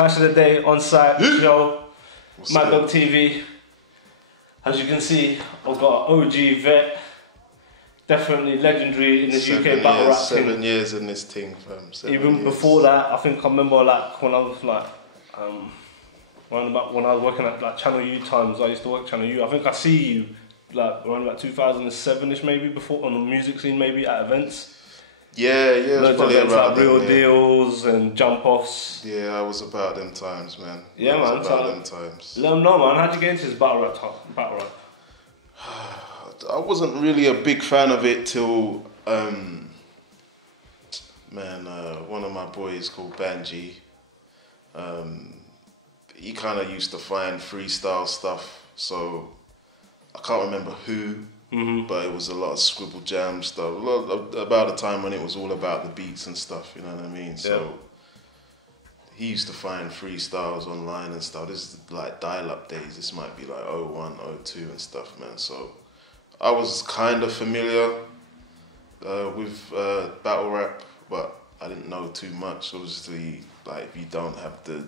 Clash of the Day on site show, Mad Dog TV. As you can see, I've got an OG vet, definitely legendary in this UK battle rap thing. 7 years in this thing, fam. Even before that, I think I remember like when I was like, when I was working at like Channel U times, I used to work Channel U. I think I see you like around about 2007ish maybe, before on the music scene, maybe at events. Yeah, it was probably about like Real Deals and Jump Offs. Yeah, I was about them times, man. Yeah, man. About them times. Let them know, man. How'd you get into this battle rap? I wasn't really a big fan of it till, one of my boys called Banji, he kind of used to find freestyle stuff, so I can't remember who, but it was a lot of scribble jam stuff, about the time when it was all about the beats and stuff, you know what I mean? So he used to find freestyles online and stuff. This is like dial-up days, this might be like 01, 02 and stuff, man. So I was kind of familiar with battle rap, but I didn't know too much. Obviously, like if you don't have the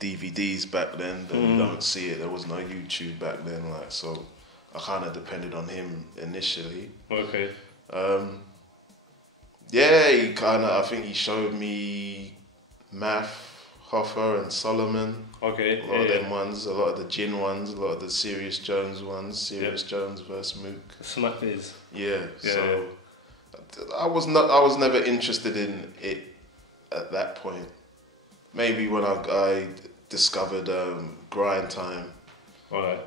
DVDs back then you don't see it. There was no YouTube back then, like, so I kind of depended on him initially. Okay. He kind of, I think he showed me Math, Hoffer and Solomon. Okay. A lot of them ones, a lot of the Gin ones, a lot of the Serious Jones ones, Serious Jones versus Mook. Smack days. So I was never interested in it at that point. Maybe when I discovered Grind Time, Alright.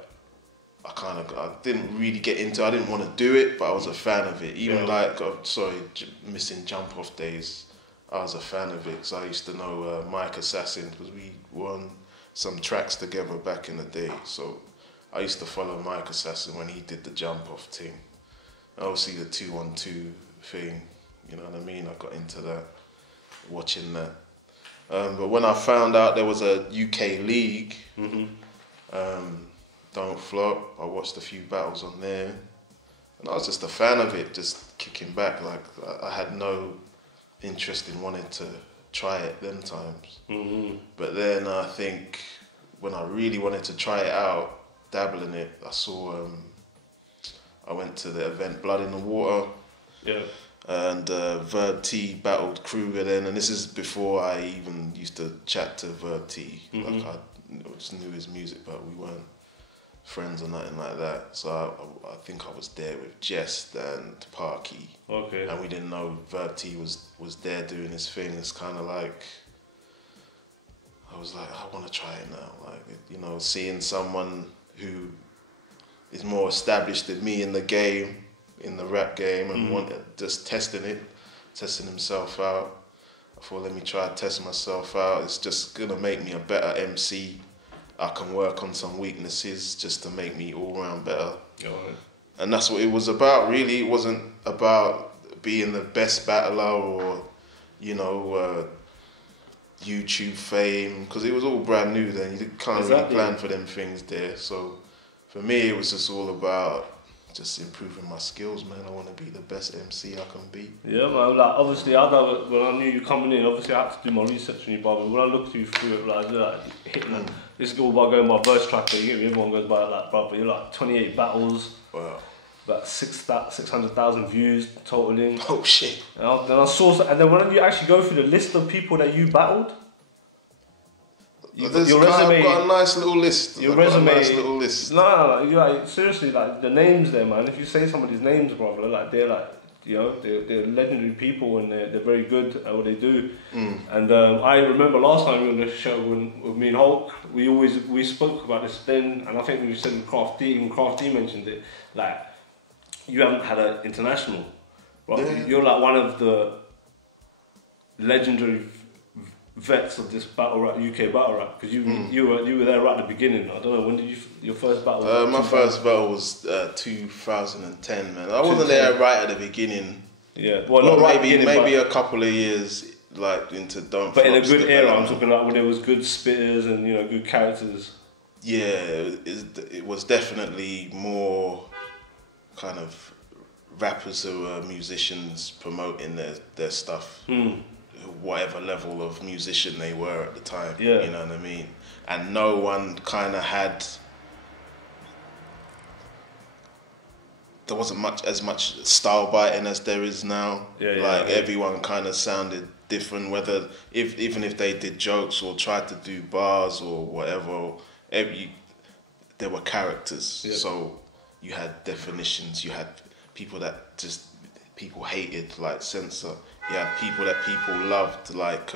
I didn't really get into it. I didn't want to do it, but I was a fan of it. Even missing Jump Off days, I was a fan of it because I used to know Mike Assassin because we won some tracks together back in the day. So I used to follow Mike Assassin when he did the Jump Off thing. And obviously the 2-on-2 thing, you know what I mean? I got into that, watching that. But when I found out there was a UK league, Don't Flop, I watched a few battles on there, and I was just a fan of it, just kicking back. Like I had no interest in wanting to try it them times. But then I think when I really wanted to try it out, dabble in it, I went to the event Blood in the Water. Yeah. And Verb T battled Kruger then, and this is before I even used to chat to Verb T. Like I just knew his music, but we weren't friends or nothing like that. So I think I was there with Jest and Parky. Okay. And we didn't know Verb T was there doing his thing. It's kind of like, I was like, I want to try it now. Like, you know, seeing someone who is more established than me in the game, in the rap game, and just testing himself out. I thought, let me try to test myself out. It's just gonna make me a better MC. I can work on some weaknesses just to make me all round better. And that's what it was about, really. It wasn't about being the best battler or, you know, YouTube fame, because it was all brand new then. You can't really plan for them things there. So for me, it was just all about just improving my skills, man. I want to be the best MC I can be. Yeah, man. Like, obviously, when I knew you coming in, obviously I had to do my research on you, but when I looked you through it, like hitting this is all about going by verse tracker. You get me? Everyone goes by like, brother, you're like 28 battles. Wow. About 600,000 views totaling. Oh shit. And I saw, and then when you actually go through the list of people that you battled, your resume. I've got a nice little list. Your resume. No, you're like, seriously, like the names there, man. If you say somebody's names, brother, like they're like, you know, they're legendary people and they're very good at what they do. And I remember last time we were on the show with me and Hulk, we spoke about this then, and I think we said with Craft D, and Craft D mentioned it, like you haven't had an international, but you're like one of the legendary vets of this battle rap, UK battle rap, because you were there right at the beginning. I don't know, when did your first battle? My first battle was 2010, man. I wasn't there right at the beginning. Yeah, well, not right maybe a couple of years like into Don't. But in a good era, I'm talking like when there was good spitters and, you know, good characters. Yeah, it was definitely more kind of rappers who were musicians promoting their stuff. whatever level of musician they were at the time. Yeah. You know what I mean? And no one kind of had. There wasn't as much style biting as there is now. Everyone kind of sounded different, whether even if they did jokes or tried to do bars or whatever, there were characters. Yep. So you had definitions. You had people that people hated, like Censor. You had people that people loved, like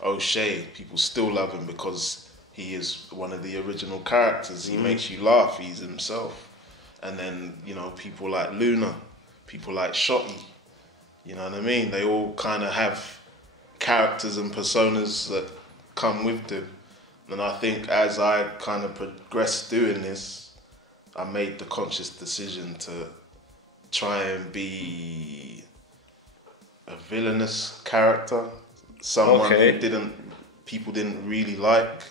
O'Shea. People still love him because he is one of the original characters. He makes you laugh. He's himself. And then, people like Luna, people like Shotty, you know what I mean? They all kind of have characters and personas that come with them. And I think as I kind of progressed doing this, I made the conscious decision to try and be a villainous character, someone who people didn't really like,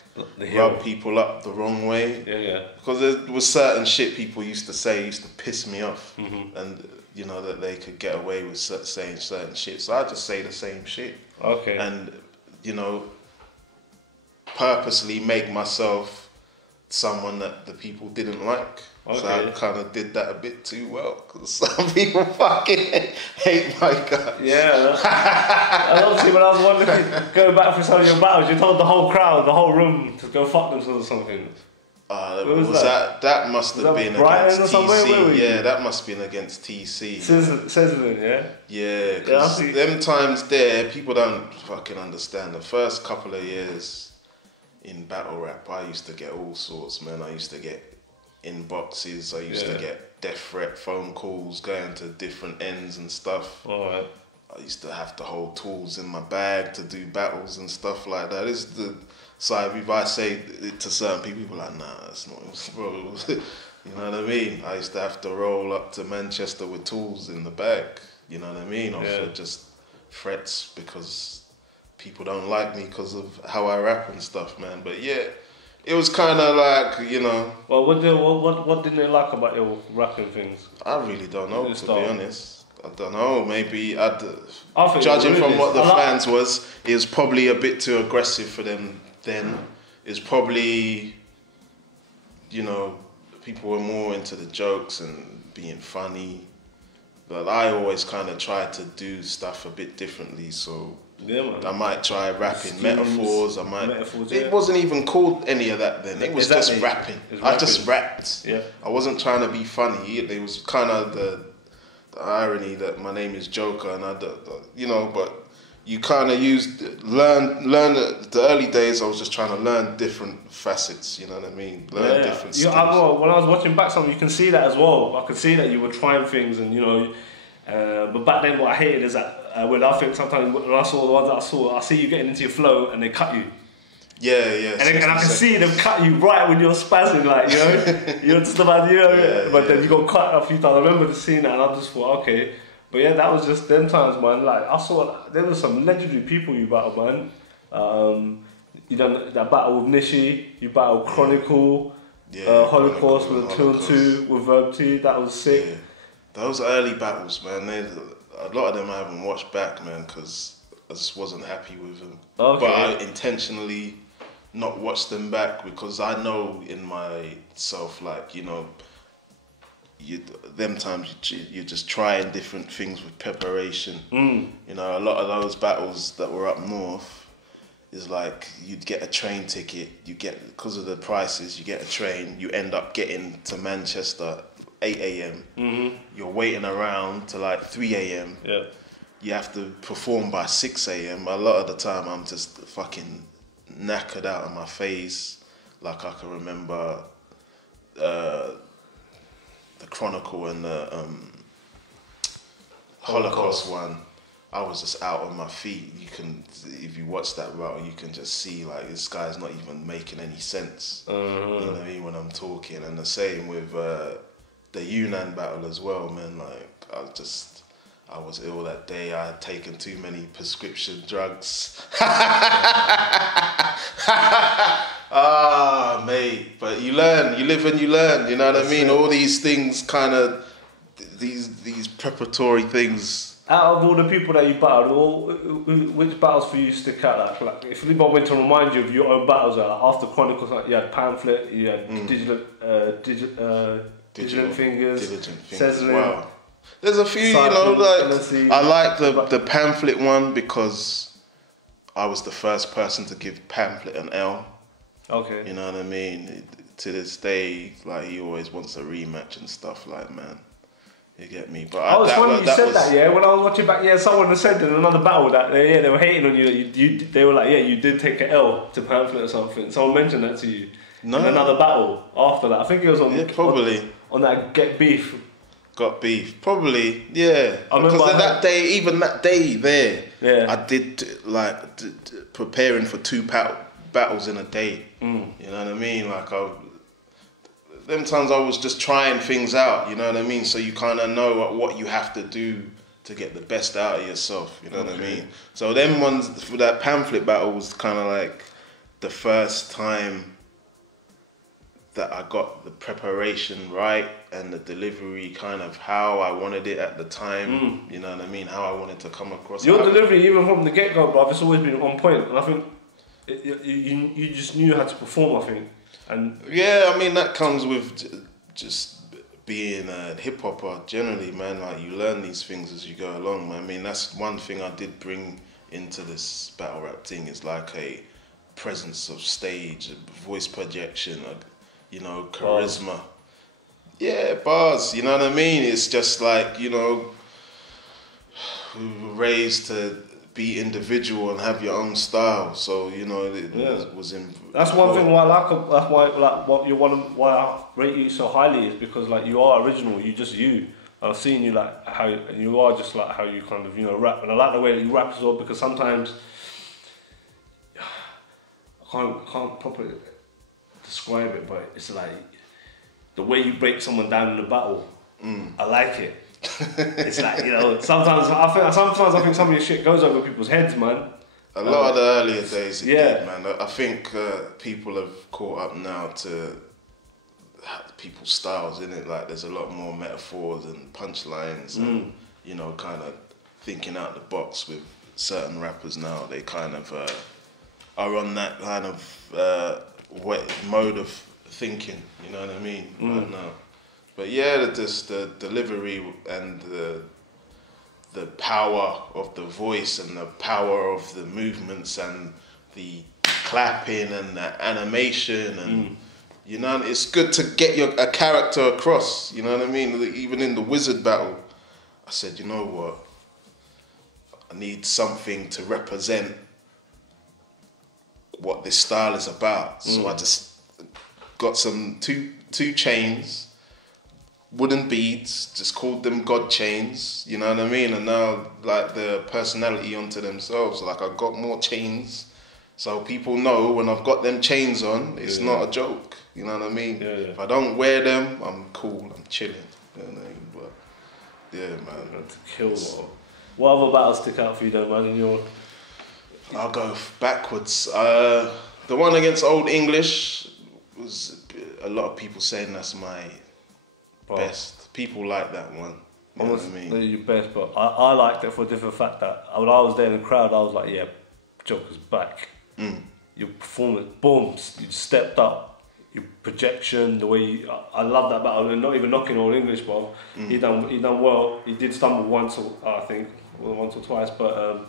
rub people up the wrong way. Yeah. Because there was certain shit people used to piss me off, and that they could get away with saying certain shit. So I just say the same shit. Okay. And purposely make myself someone that the people didn't like. Okay. So I kind of did that a bit too well, because some people fucking hate my guts. Yeah. And obviously when I was wondering, going back for some of your battles, you told the whole crowd, the whole room, to go fuck themselves or something. Was that must have been Brighton against TC. Yeah, that must have been against TC. Sizzling, yeah? Yeah, because them times there, people don't fucking understand. The first couple of years in battle rap, I used to get all sorts, man. I used to get inboxes, I used to get death threat phone calls going to different ends and stuff. Alright. I used to have to hold tools in my bag to do battles and stuff like that. It's the side, if I say it to certain people are like, nah, that's not bro. You know what I mean? I used to have to roll up to Manchester with tools in the bag, you know what I mean? Or for just threats because people don't like me because of how I rap and stuff, man. But yeah, it was kind of like, Well, what didn't they like about your rapping things? I really don't know, to be honest. I don't know. Maybe think judging from what the fans was, it was probably a bit too aggressive for them then. It's probably, people were more into the jokes and being funny. But I always kind of tried to do stuff a bit differently, so yeah, man. I might try rapping metaphors. Metaphors, It wasn't even called any of that then. It was just rapping. I just rapped. Yeah. I wasn't trying to be funny. It was kind of the irony that my name is Joker, and but you kind of learn the early days. I was just trying to learn different facets. You know what I mean? Learn different skills. When I was watching back some, you can see that as well. I could see that you were trying things, and but back then what I hated is that when I think sometimes when I saw the ones that I see you getting into your flow and they cut you. Yeah. And I can see them cut you right when you're spazzing, like, you're just about, but then you got cut a few times. I remember seeing that and I just thought, okay. But yeah, that was just them times, man. Like, I saw, there was some legendary people you battled, man. You done that battle with Nishi, you battled Chronicle, Holocaust with 2 and 2 with Verb T, that was sick. Yeah. Those early battles, man, a lot of them I haven't watched back, man, because I just wasn't happy with them. Okay. But I intentionally not watched them back because I know in myself, like, them times you're just trying different things with preparation. A lot of those battles that were up north is like you'd get a train ticket, because of the prices, you get a train, you end up getting to Manchester 8 a.m. You're waiting around to like 3 a.m. Yeah. You have to perform by 6 a.m. A lot of the time I'm just fucking knackered out of my face. Like I can remember the Chronicle and the Holocaust one. I was just out on my feet. If you watch that route, you can just see like this guy's not even making any sense. You know what I mean, when I'm talking. And the same with the Yunnan battle as well, man. Like I was ill that day. I had taken too many prescription drugs. Mate. But you learn, you live and you learn, you know what I mean? All these things kind of, these preparatory things Out of all the people that you battled, which battles for you stick out? Like if anybody went to remind you of your own battles, like after Chronicles, like you had Pamphlet, you had Diligent Fingers, Cezlin. Wow. There's a few, you know, like I like the Pamphlet one because I was the first person to give Pamphlet an L. Okay. You know what I mean? To this day, like he always wants a rematch and stuff. Like, man, you get me? But I was funny you said that. Yeah, when I was watching back, someone had said in another battle that they were hating on you. They were like, you did take an L to Pamphlet or something. Someone mentioned that to you in another battle after that. I think it was on probably on that Get Beef. Got Beef, probably, yeah. Because that day, even that day there, I did like preparing for 2 battles in a day. You know what I mean? Like them times I was just trying things out. You know what I mean? So you kind of know what you have to do to get the best out of yourself. You know what I mean? So them ones for that Pamphlet battle was kind of like the first time that I got the preparation right and the delivery kind of how I wanted it at the time. You know what I mean? How I wanted to come across. Your delivery, even from the get-go, bruv, it's always been on point. And I think you just knew how to perform, I think. And yeah, I mean, that comes with just being a hip-hopper generally, man. Like, you learn these things as you go along, man. I mean, that's one thing I did bring into this battle rap thing is like a presence of stage, a voice projection, you know, charisma. Bars. Yeah, bars, you know what I mean? It's just like, you know, we were raised to be individual and have your own style. So, you know, it was in... That's one thing why I like, that's why, like, why I rate you so highly is because, like, you are original, you just you. I've seen you, like, how you are just, like, how you kind of, you know, rap. And I like the way that you rap as well because sometimes... I can't properly describe it, but it's like the way you break someone down in a battle. I like it. It's like, you know, sometimes I think some of your shit goes over people's heads, man. A lot of the earlier days, it did, man. I think people have caught up now to people's styles, innit? Like, there's a lot more metaphors and punchlines, and you know, kind of thinking out the box with certain rappers now. They kind of are on that kind of mode of thinking. You know what I mean? Right now. But yeah, the delivery and the power of the voice and the power of the movements and the clapping and the animation and you know, it's good to get a character across. You know what I mean? Even in the Wizard battle, I said, you know what? I need something to represent what this style is about. So I just got some two chains. Wooden beads, just called them God chains, you know what I mean? And now, like, the personality onto themselves. Like, I got more chains, so people know when I've got them chains on, it's not a joke, you know what I mean? If I don't wear them, I'm cool, I'm chilling, you know what I mean? But, yeah, man. That's a kill, man. What other battles stick out for you, though, man, in your... I'll go backwards. The one against Old English was a lot of people saying that's my... best. People like that one. You know what I mean? Your best, but I liked it for a different fact that when I was there in the crowd, I was like, yeah, Joker's back. Your performance, boom, you stepped up. Your projection, the way I love that battle. And not even knocking Old English, bro. He done well. He did stumble once, I think, once or twice, but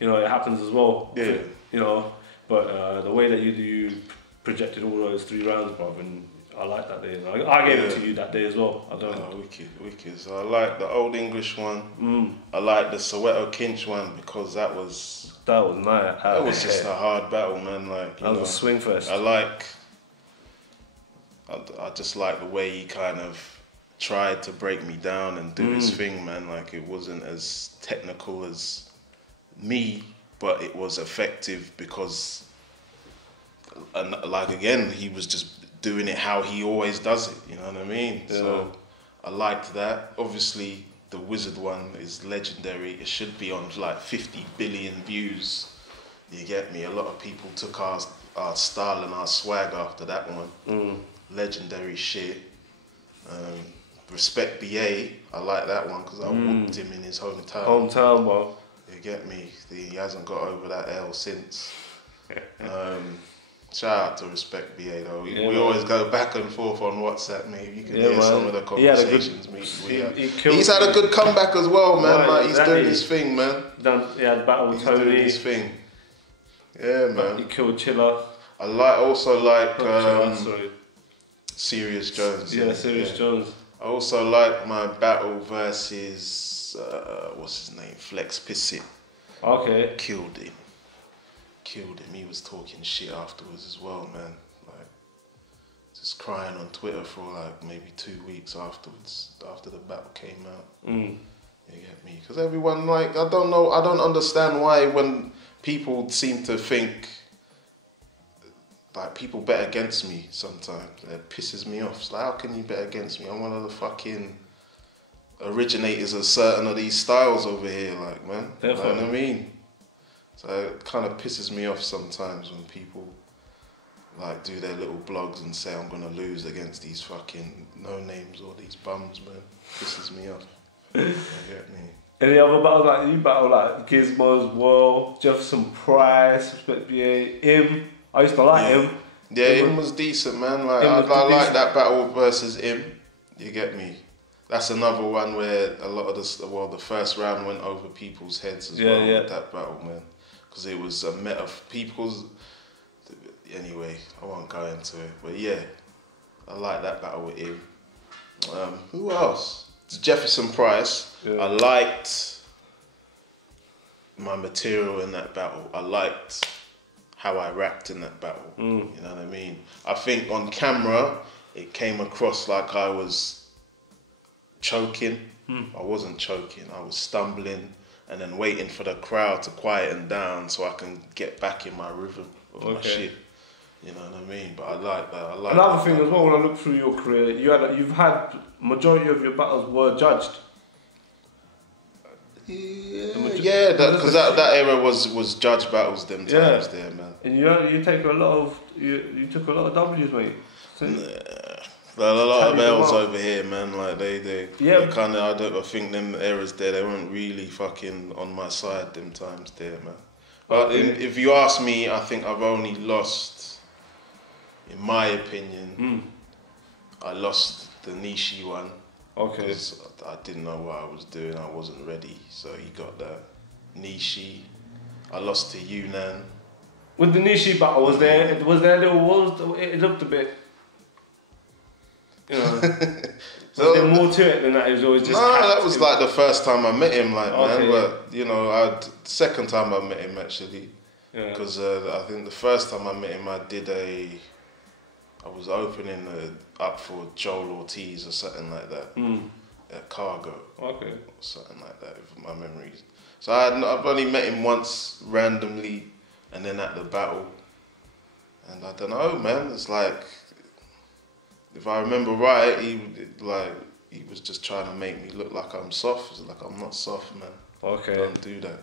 you know, it happens as well. Yeah. You know, but the way that you projected all those 3 rounds, bro, and I like that day. I gave it to you that day as well. I don't know. Wicked. So I like the Old English one. I like the Soweto Kinch one because that was nice. That was just a hard battle, man. Like, that was a swing fest. I just like the way he kind of tried to break me down and do his thing, man. Like, it wasn't as technical as me, but it was effective because, and like, again, he was just doing it how he always does it, you know what I mean? Yeah. So I liked that. Obviously, the Wizard one is legendary. It should be on like 50 billion views. You get me? A lot of people took our style and our swag after that one. Legendary shit. Respect BA. I like that one because I whooped him in his hometown. Hometown, bro. You get me? He hasn't got over that L since. Shout out to Respect BA though. We always go back and forth on WhatsApp, mate. You can hear some of the conversations he's had a good comeback as well, man. Right, like he's doing his thing, man. He had battle with Tony. Doing his thing. Yeah, man. He killed Chiller. I also like Serious Jones. Yeah, Serious Jones. I also like my battle versus what's his name? Flex Pissit. Okay. Killed him. He was talking shit afterwards as well, man. Like, just crying on Twitter for like maybe 2 weeks afterwards, after the battle came out. You get me? Because everyone, like, I don't understand why when people seem to think like people bet against me sometimes. It pisses me off. It's like, how can you bet against me? I'm one of the fucking originators of certain of these styles over here, like, man. Definitely. You know what I mean? So it kind of pisses me off sometimes when people like do their little blogs and say I'm gonna lose against these fucking no names or these bums, man. Pisses me off. You get me? Any other battles like you battle like Gizmo as well, Jefferson Price, Respect BA, Im. I used to like him. Yeah, Im was decent, man. Like I like that battle versus Im. You get me? That's another one where a lot of the first round went over people's heads as well. With that battle, man. Because it was a met of people's. Anyway, I won't go into it, but yeah, I like that battle with him. Who else? Jefferson Price. Yeah. I liked my material in that battle. I liked how I rapped in that battle. You know what I mean? I think on camera it came across like I was choking. I wasn't choking. I was stumbling. And then waiting for the crowd to quieten down so I can get back in my rhythm of my shit. You know what I mean? But I like that. Another thing as well, when I look through your career, you've had majority of your battles were judged. Yeah, because that era was judge battles them times there, man. And you took a lot of W's, mate. A lot of L's over here, man. Like they kind of. I think them eras there, they weren't really fucking on my side them times there, man. But if you ask me, I think I've only lost, in my opinion, I lost the Nishi one. Okay. Because I didn't know what I was doing. I wasn't ready, so he got that Nishi. I lost to Yunnan. With the Nishi battle, was there a little walls? It looked a bit. You know, so there more to it than that. It was always just. No, that was like the first time I met him, like man. But you know, second time I met him actually, because I think the first time I met him, I was opening up for Joel Ortiz or something like that at Cargo. Okay. Or something like that, if my memories. So I've only met him once randomly, and then at the battle, and I don't know, man. It's like. If I remember right, he was just trying to make me look like I'm soft. It's like, I'm not soft, man. Okay. Don't do that.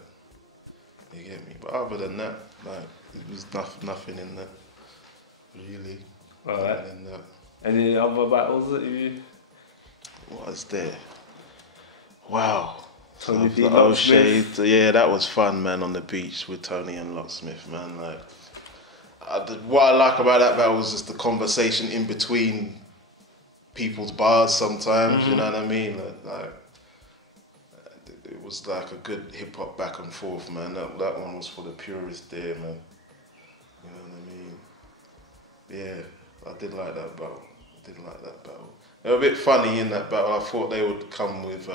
You get me? But other than that, like, it was nothing in there. Really. Alright. Any other battles that you... What is there? Wow. Tony D. Locksmith. Yeah, that was fun, man, on the beach with Tony and Locksmith, man. Like, what I like about that battle was just the conversation in between people's bars sometimes, you know what I mean? Like, it was like a good hip-hop back and forth, man. That one was for the purists there, man. You know what I mean? Yeah, I did like that battle. They were a bit funny in that battle. I thought they would come with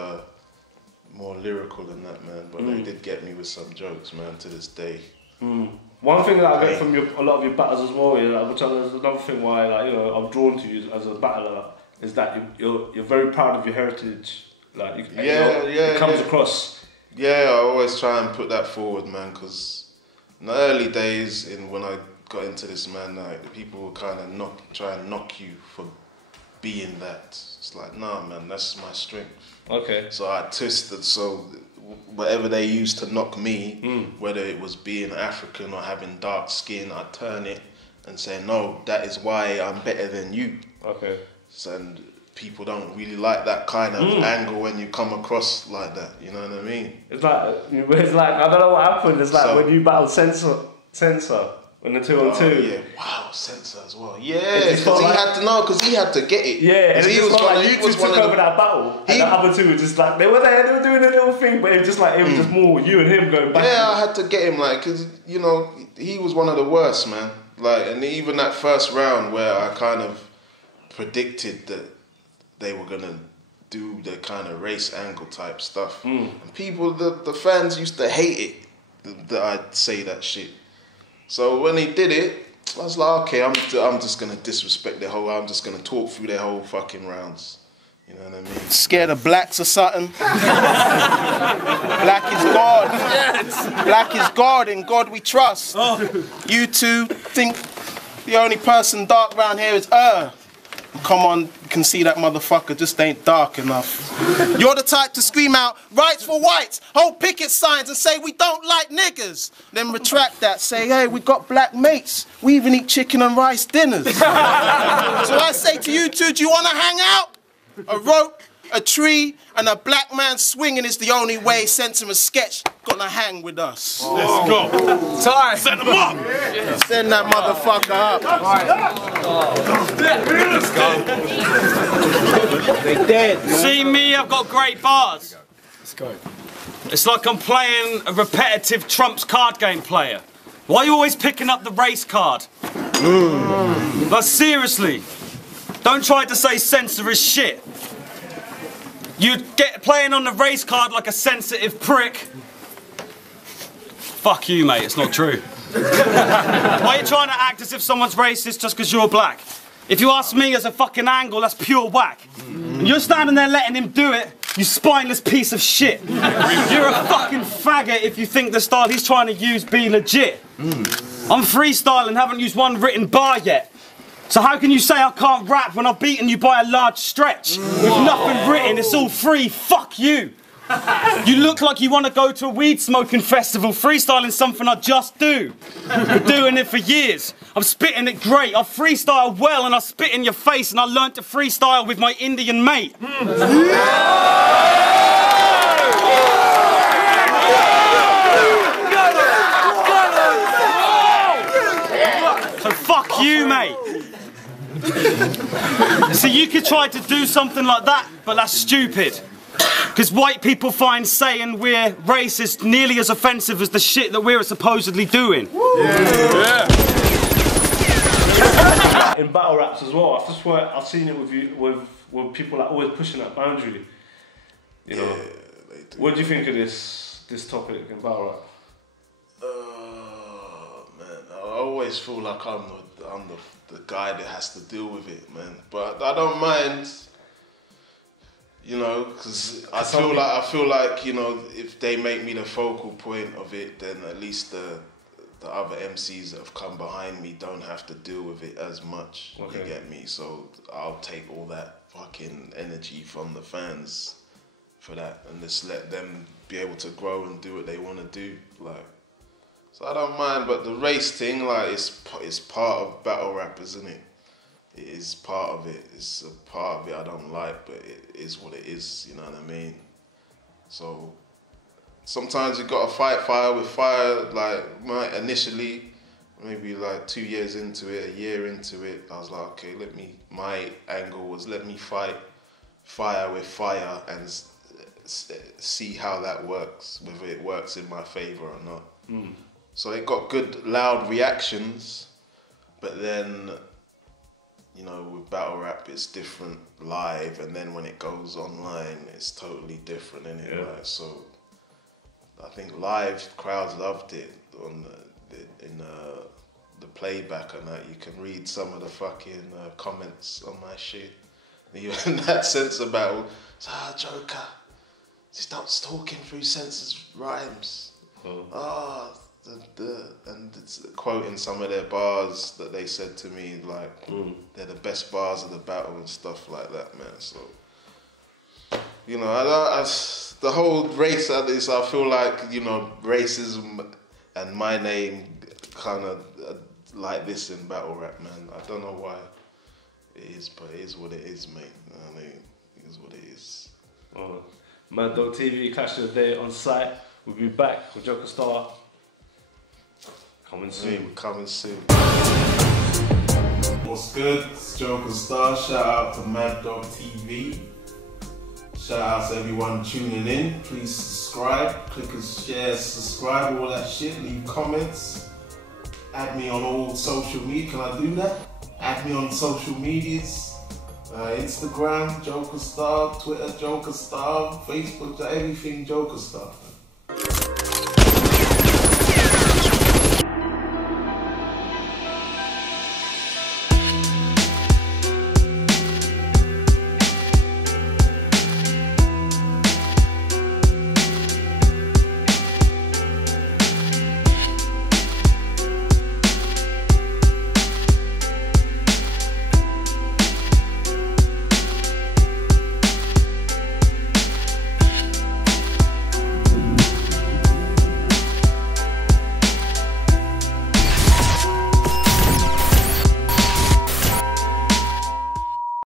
more lyrical than that, man. But they did get me with some jokes, man, to this day. One thing that I get from a lot of your battles as well, which is another thing why I'm drawn to you as a battler, is that you're very proud of your heritage. Like it comes across. Yeah, I always try and put that forward, man, because in the early days, when I got into this, man, like people would kind of try and knock you for being that. It's like, nah, man, that's my strength. Okay. So I twisted, so whatever they used to knock me, whether it was being African or having dark skin, I'd turn it and say, no, that is why I'm better than you. Okay. And people don't really like that kind of angle when you come across like that. You know what I mean? It's like I don't know what happened. It's like when you battled Censor. When the 2-on-2. Yeah, wow, Censor as well. Yeah, because he had to get it. Yeah, and he was like you two took over that battle, and the other two were just like they were there, they were doing a little thing, but it was just like it was just more you and him going back. Yeah, I had to get him because he was one of the worst, man. Like, and even that first round where I kind of predicted that they were gonna do the kind of race angle type stuff, and people, the fans used to hate it that I'd say that shit. So when he did it, I was like, okay, I'm just gonna disrespect I'm just gonna talk through their whole fucking rounds. You know what I mean? Scared of blacks or something? Black is God. Yes. Black is God, in God we trust. You two think the only person dark around here is Come on, you can see that motherfucker just ain't dark enough. You're the type to scream out, rights for whites, hold picket signs and say we don't like niggers. Then retract that, say, hey, we got black mates. We even eat chicken and rice dinners. So I say to you two, do you want to hang out? A rope, a tree, and a black man swinging is the only way Sentiment Sketch gonna hang with us. Let's go. Time. Send them up. Yeah. Send that motherfucker up. Let's go. They dead. See me, I've got great bars. Let's go. It's like I'm playing a repetitive Trump's card game player. Why are you always picking up the race card? But seriously, don't try to say censor is shit. You get playing on the race card like a sensitive prick. Fuck you, mate, it's not true. Why are you trying to act as if someone's racist just because you're black? If you ask me as a fucking angle, that's pure whack. And you're standing there letting him do it, you spineless piece of shit. You're a fucking faggot if you think the style he's trying to use be legit. I'm freestyling, haven't used one written bar yet. So how can you say I can't rap when I've beaten you by a large stretch? With nothing written, it's all free, fuck you. You look like you want to go to a weed smoking festival, freestyling something I just do. Been doing it for years. I'm spitting it great, I freestyle well and I spit in your face and I learnt to freestyle with my Indian mate. So fuck you, mate. So you could try to do something like that, but that's stupid. Because white people find saying we're racist nearly as offensive as the shit that we're supposedly doing. Yeah. In battle raps as well, I've seen it with people like always pushing that boundary. You know. Yeah, they do. What do you think of this topic in battle rap? Man, I always feel like I'm the guy that has to deal with it, man. But I don't mind, you know, because I feel like, you know, if they make me the focal point of it, then at least the other MCs that have come behind me don't have to deal with it as much. Okay. You get me? So I'll take all that fucking energy from the fans for that and just let them be able to grow and do what they want to do, like. So I don't mind, but the race thing, like, it's part of battle rap, isn't it? It is part of it. It's a part of it I don't like, but it is what it is, you know what I mean? So sometimes you got to fight fire with fire. Like, initially, maybe like 2 years into it, a year into it, I was like, okay, my angle was let me fight fire with fire and see how that works, whether it works in my favor or not. So it got good, loud reactions, but then, you know, with battle rap, it's different live, and then when it goes online, it's totally different, innit? Yeah. Like, so I think live crowds loved it in the playback and that. You can read some of the fucking comments on my shit. Even that Censor battle, Joker, stop talking through Censor's rhymes. And it's quoting some of their bars that they said to me, like, they're the best bars of the battle and stuff like that, man. So, you know, the whole race of this, I feel like, you know, racism and my name kind of like this in battle rap, man. I don't know why. It is, but it is what it is, mate. You know what I mean? It is what it is. Mad Dog TV, catch you today on site. We'll be back with Joker Star. Coming soon. We're coming soon. What's good? It's Joker Star. Shout out to Mad Dog TV. Shout out to everyone tuning in. Please subscribe, click and share, subscribe, all that shit. Leave comments. Add me on all social media. Can I do that? Add me on social medias. Instagram, Joker Star, Twitter, Joker Star, Facebook, everything Joker Star.